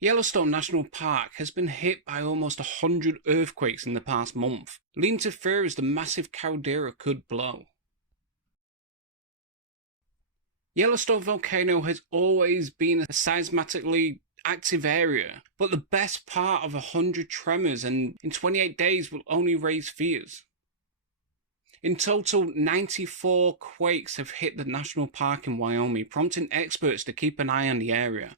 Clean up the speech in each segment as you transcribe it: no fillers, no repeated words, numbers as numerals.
Yellowstone National Park has been hit by almost 100 earthquakes in the past month, leading to fears the massive caldera could blow. Yellowstone volcano has always been a seismically active area, but the best part of 100 tremors and in 28 days will only raise fears. In total, 94 quakes have hit the national park in Wyoming, prompting experts to keep an eye on the area.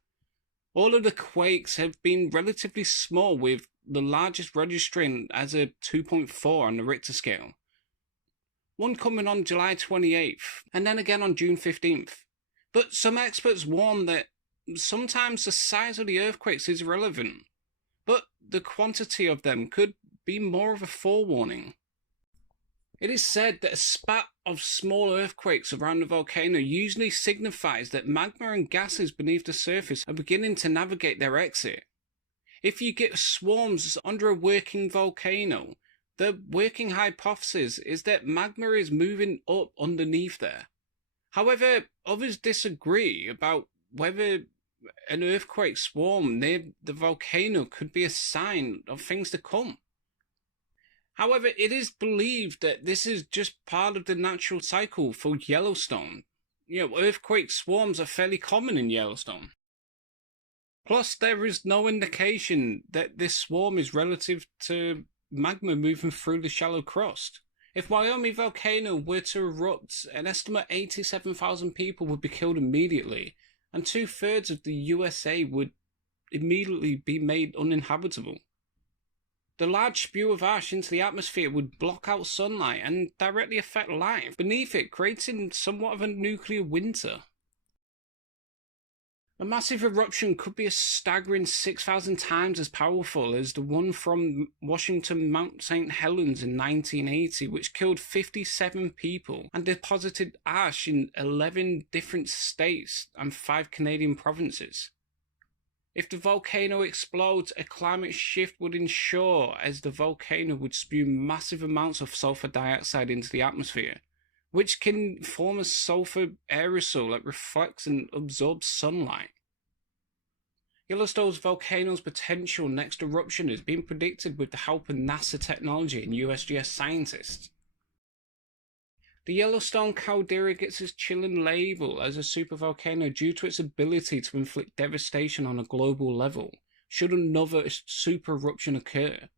All of the quakes have been relatively small, with the largest registering as a 2.4 on the Richter scale. One coming on July 28th, and then again on June 15th. But some experts warn that sometimes the size of the earthquakes is irrelevant, but the quantity of them could be more of a forewarning. It is said that a spat of small earthquakes around the volcano usually signifies that magma and gases beneath the surface are beginning to navigate their exit. If you get swarms under a working volcano, the working hypothesis is that magma is moving up underneath there. However, others disagree about whether an earthquake swarm near the volcano could be a sign of things to come. However, it is believed that this is just part of the natural cycle for Yellowstone. Earthquake swarms are fairly common in Yellowstone. Plus, there is no indication that this swarm is relative to magma moving through the shallow crust. If Wyoming volcano were to erupt, an estimate 87,000 people would be killed immediately, and 2/3 of the USA would immediately be made uninhabitable. The large spew of ash into the atmosphere would block out sunlight and directly affect life beneath it, creating somewhat of a nuclear winter. A massive eruption could be a staggering 6,000 times as powerful as the one from Washington Mount St. Helens in 1980, which killed 57 people and deposited ash in 11 different states and 5 Canadian provinces. If the volcano explodes, a climate shift would ensure, as the volcano would spew massive amounts of sulfur dioxide into the atmosphere, which can form a sulfur aerosol that reflects and absorbs sunlight. Yellowstone's volcano's potential next eruption is being predicted with the help of NASA technology and USGS scientists. The Yellowstone caldera gets its chilling label as a supervolcano due to its ability to inflict devastation on a global level should another super eruption occur.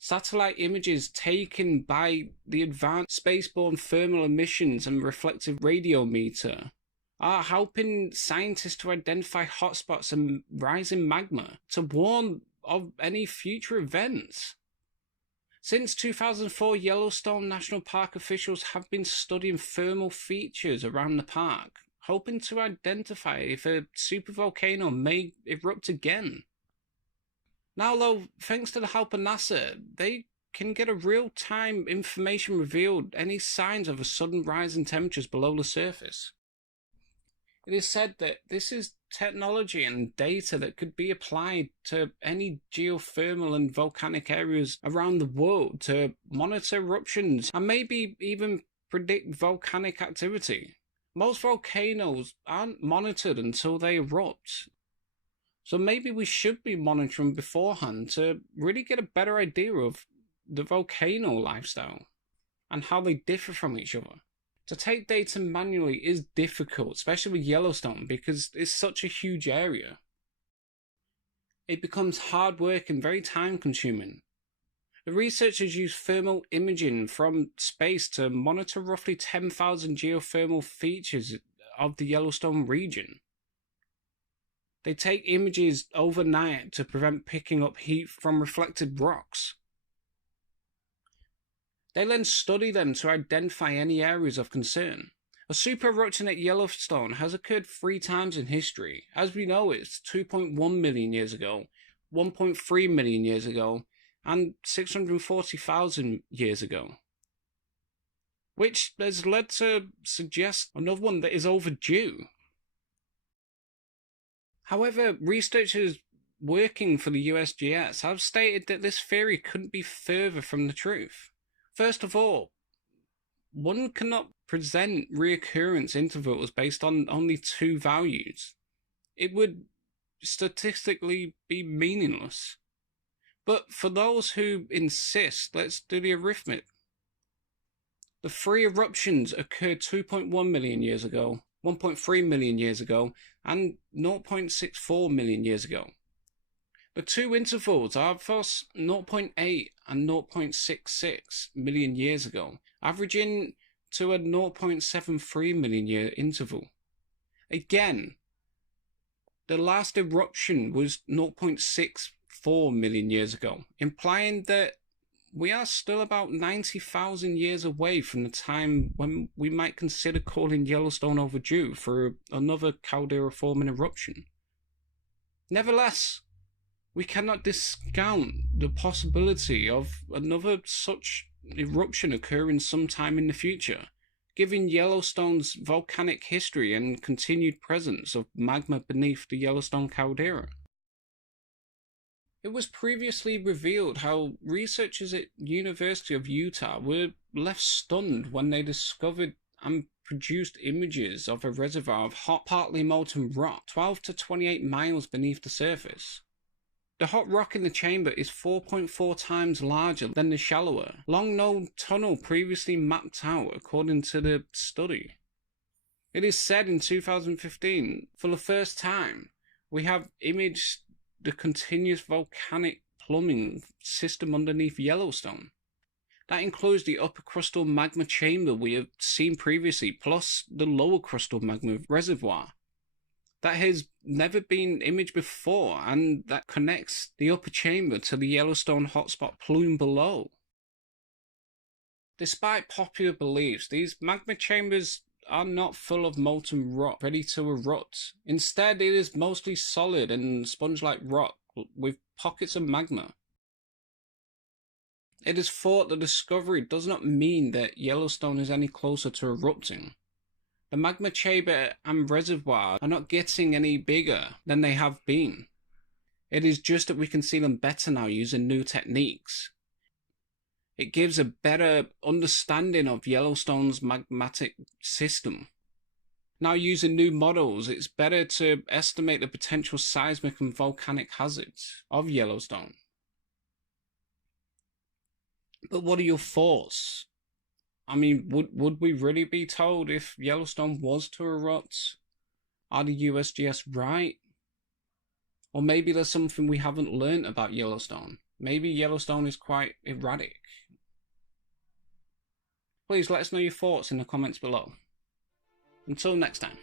Satellite images taken by the Advanced Spaceborne Thermal Emissions and Reflective Radiometer are helping scientists to identify hotspots and rising magma to warn of any future events. Since 2004, Yellowstone National Park officials have been studying thermal features around the park, hoping to identify if a supervolcano may erupt again. Now, though, thanks to the help of NASA, they can get a real-time information revealed any signs of a sudden rise in temperatures below the surface. It is said that this is technology and data that could be applied to any geothermal and volcanic areas around the world to monitor eruptions and maybe even predict volcanic activity. Most volcanoes aren't monitored until they erupt, so maybe we should be monitoring beforehand to really get a better idea of the volcano lifestyle and how they differ from each other. To take data manually is difficult, especially with Yellowstone, because it's such a huge area. It becomes hard work and very time consuming. The researchers use thermal imaging from space to monitor roughly 10,000 geothermal features of the Yellowstone region. They take images overnight to prevent picking up heat from reflected rocks. They then study them to identify any areas of concern. A super eruption at Yellowstone has occurred 3 times in history. As we know, it's 2.1 million years ago, 1.3 million years ago, and 640,000 years ago. Which has led to suggest another one that is overdue. However, researchers working for the USGS have stated that this theory couldn't be further from the truth. First of all, one cannot present reoccurrence intervals based on only 2 values. It would statistically be meaningless. But for those who insist, let's do the arithmetic. The 3 eruptions occurred 2.1 million years ago, 1.3 million years ago, and 0.64 million years ago. The 2 intervals are thus 0.8 and 0.66 million years ago, averaging to a 0.73 million year interval. Again, the last eruption was 0.64 million years ago, implying that we are still about 90,000 years away from the time when we might consider calling Yellowstone overdue for another caldera-forming eruption. Nevertheless, we cannot discount the possibility of another such eruption occurring sometime in the future, given Yellowstone's volcanic history and continued presence of magma beneath the Yellowstone caldera. It was previously revealed how researchers at University of Utah were left stunned when they discovered and produced images of a reservoir of hot, partly molten rock 12 to 28 miles beneath the surface. The hot rock in the chamber is 4.4 times larger than the shallower, long-known tunnel previously mapped out according to the study. It is said in 2015, for the first time, we have imaged the continuous volcanic plumbing system underneath Yellowstone. That includes the upper crustal magma chamber we have seen previously, plus the lower crustal magma reservoir that has never been imaged before, and that connects the upper chamber to the Yellowstone hotspot plume below. Despite popular beliefs, these magma chambers are not full of molten rock ready to erupt. Instead, it is mostly solid and sponge-like rock with pockets of magma. It is thought the discovery does not mean that Yellowstone is any closer to erupting. The magma chamber and reservoir are not getting any bigger than they have been. It is just that we can see them better now using new techniques. It gives a better understanding of Yellowstone's magmatic system. Now, using new models, it's better to estimate the potential seismic and volcanic hazards of Yellowstone. But what are your thoughts? I mean, would we really be told if Yellowstone was to erupt? Are the USGS right? Or maybe there's something we haven't learned about Yellowstone. Maybe Yellowstone is quite erratic. Please let us know your thoughts in the comments below. Until next time.